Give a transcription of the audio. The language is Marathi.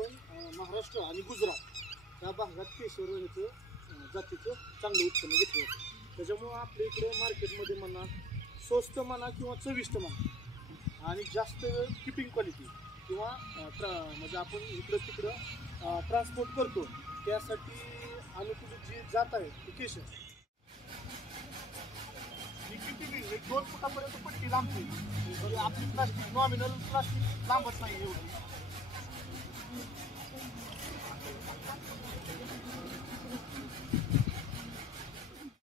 आपण महाराष्ट्र आणि गुजरात या भागात केशर जातीचं चांगलं उत्पन्न घेतलं जातं. त्याच्यामुळं आपल्या इकडे मार्केटमध्ये म्हणा स्वस्त म्हणा किंवा चविष्ट म्हणा आणि जास्त किपिंग क्वालिटी किंवा म्हणजे आपण इकडं तिकडं ट्रान्सपोर्ट करतो त्यासाठी अनुकूलित जी जात आहे ती केशर. ही किती 2 फुटापर्यंत पट्टी लांबते. आपली प्लास्टिक नॉमिनल प्लास्टिक लांबत नाही एवढी.